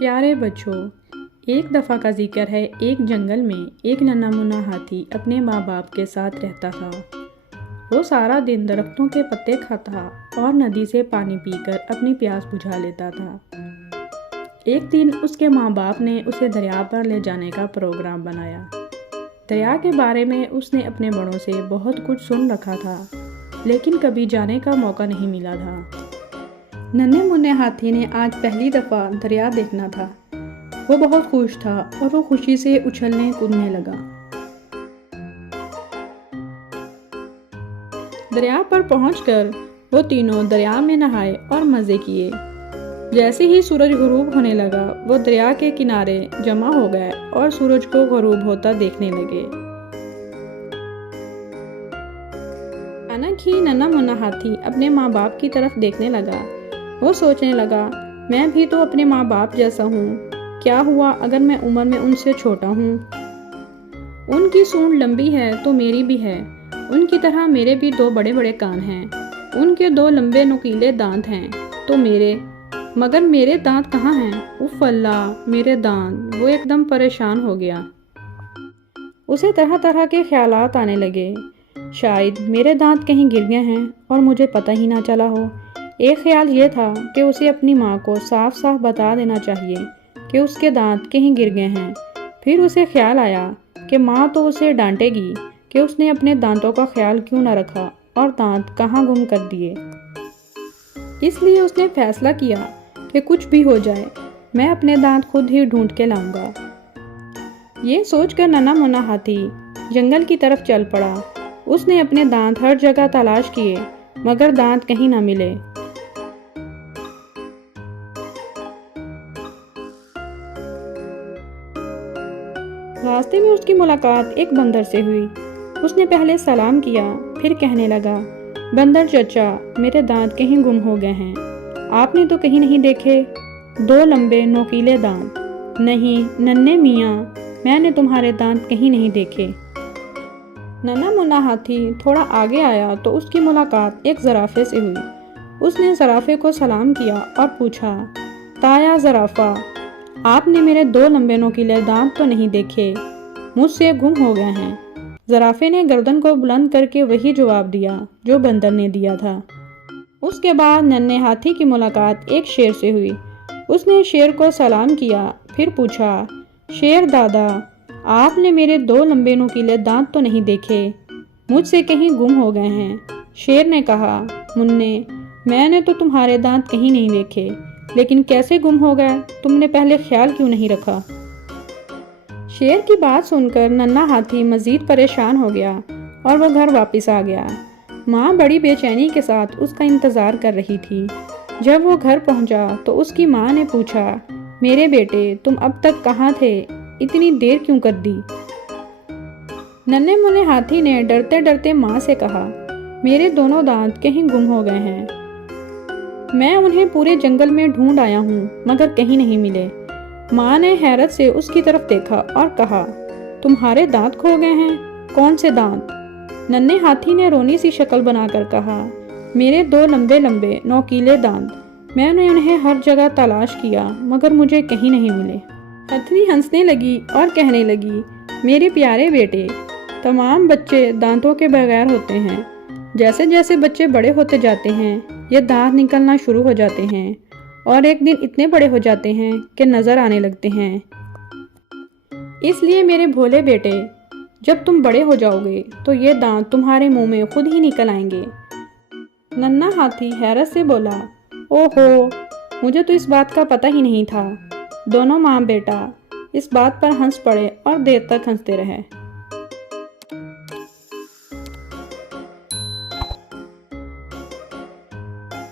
پیارے بچوں، ایک دفعہ کا ذکر ہے، ایک جنگل میں ایک ننھا منھا ہاتھی اپنے ماں باپ کے ساتھ رہتا تھا۔ وہ سارا دن درختوں کے پتے کھاتا اور ندی سے پانی پی کر اپنی پیاس بجھا لیتا تھا۔ ایک دن اس کے ماں باپ نے اسے دریا پر لے جانے کا پروگرام بنایا۔ دریا کے بارے میں اس نے اپنے بڑوں سے بہت کچھ سن رکھا تھا، لیکن کبھی جانے کا موقع نہیں ملا تھا۔ ننھے منھے ہاتھی نے آج پہلی دفعہ دریا دیکھنا تھا۔ وہ بہت خوش تھا اور وہ خوشی سے اچھلنے کودنے لگا۔ دریا پر پہنچ کر وہ تینوں دریا میں نہائے اور مزے کیے۔ جیسے ہی سورج غروب ہونے لگا، وہ دریا کے کنارے جمع ہو گئے اور سورج کو غروب ہوتا دیکھنے لگے۔ اچانک ہی ننھا منھا ہاتھی اپنے ماں باپ کی طرف دیکھنے لگا۔ وہ سوچنے لگا، میں بھی تو اپنے ماں باپ جیسا ہوں، کیا ہوا اگر میں عمر میں ان سے چھوٹا ہوں؟ ان کی سونڈ لمبی ہے تو میری بھی ہے، ان کی طرح میرے بھی دو بڑے بڑے کان ہیں، ان کے دو لمبے نوکیلے دانت ہیں تو مگر میرے دانت کہاں ہیں؟ اف اللہ، میرے دانت! وہ ایک دم پریشان ہو گیا۔ اسے طرح طرح کے خیالات آنے لگے۔ شاید میرے دانت کہیں گر گئے ہیں اور مجھے پتہ ہی نہ چلا ہو۔ ایک خیال یہ تھا کہ اسے اپنی ماں کو صاف صاف بتا دینا چاہیے کہ اس کے دانت کہیں گر گئے ہیں۔ پھر اسے خیال آیا کہ ماں تو اسے ڈانٹے گی کہ اس نے اپنے دانتوں کا خیال کیوں نہ رکھا اور دانت کہاں گم کر دیے۔ اس لیے اس نے فیصلہ کیا کہ کچھ بھی ہو جائے، میں اپنے دانت خود ہی ڈھونڈ کے لاؤں گا۔ یہ سوچ کر ننھا منھا ہاتھی جنگل کی طرف چل پڑا۔ اس نے اپنے دانت ہر جگہ تلاش کیے، مگر دانت کہیں نہ ملے۔ راستے میں اس کی ملاقات ایک بندر سے ہوئی۔ اس نے پہلے سلام کیا، پھر کہنے لگا، بندر چچا، میرے دانت کہیں گم ہو گئے ہیں، آپ نے تو کہیں نہیں دیکھے؟ دو لمبے نوکیلے دانت۔ نہیں ننھے میاں، میں نے تمہارے دانت کہیں نہیں دیکھے۔ ننھا منھا ہاتھی تھوڑا آگے آیا تو اس کی ملاقات ایک زرافے سے ہوئی۔ اس نے زرافے کو سلام کیا اور پوچھا، تایا زرافہ، آپ نے میرے دو لمبے نوکیلے دانت تو نہیں دیکھے، مجھ سے گم ہو گئے ہیں؟ زرافے نے گردن کو بلند کر کے وہی جواب دیا جو بندر نے دیا تھا۔ اس کے بعد ننھے ہاتھی کی ملاقات ایک شیر سے ہوئی۔ اس نے شیر کو سلام کیا، پھر پوچھا، شیر دادا، آپ نے میرے دو لمبے نوکیلے دانت تو نہیں دیکھے، مجھ سے کہیں گم ہو گئے ہیں؟ شیر نے کہا، منّے، میں نے تو تمہارے دانت کہیں نہیں دیکھے، لیکن کیسے گم ہو گئے؟ تم نے پہلے خیال کیوں نہیں رکھا؟ شیر کی بات سن کر ننھا ہاتھی مزید پریشان ہو گیا اور وہ گھر واپس آ گیا۔ ماں بڑی بے چینی کے ساتھ اس کا انتظار کر رہی تھی۔ جب وہ گھر پہنچا تو اس کی ماں نے پوچھا، میرے بیٹے، تم اب تک کہاں تھے؟ اتنی دیر کیوں کر دی؟ ننھے منھے ہاتھی نے ڈرتے ڈرتے ماں سے کہا، میرے دونوں دانت کہیں گم ہو گئے ہیں، میں انہیں پورے جنگل میں ڈھونڈ آیا ہوں مگر کہیں نہیں ملے۔ ماں نے حیرت سے اس کی طرف دیکھا اور کہا، تمہارے دانت کھو گئے ہیں؟ کون سے دانت؟ ننھے ہاتھی نے رونی سی شکل بنا کر کہا، میرے دو لمبے لمبے نوکیلے دانت، میں نے انہیں ہر جگہ تلاش کیا مگر مجھے کہیں نہیں ملے۔ ہتھنی ہنسنے لگی اور کہنے لگی، میرے پیارے بیٹے، تمام بچے دانتوں کے بغیر ہوتے ہیں، جیسے جیسے بچے بڑے ہوتے جاتے ہیں یہ دانت نکلنا شروع ہو جاتے ہیں اور ایک دن اتنے بڑے ہو جاتے ہیں کہ نظر آنے لگتے ہیں۔ اس لیے میرے بھولے بیٹے، جب تم بڑے ہو جاؤ گے تو یہ دانت تمہارے منہ میں خود ہی نکل آئیں گے۔ ننھا ہاتھی حیرت سے بولا، اوہو، مجھے تو اس بات کا پتہ ہی نہیں تھا۔ دونوں ماں بیٹا اس بات پر ہنس پڑے اور دیر تک ہنستے رہے۔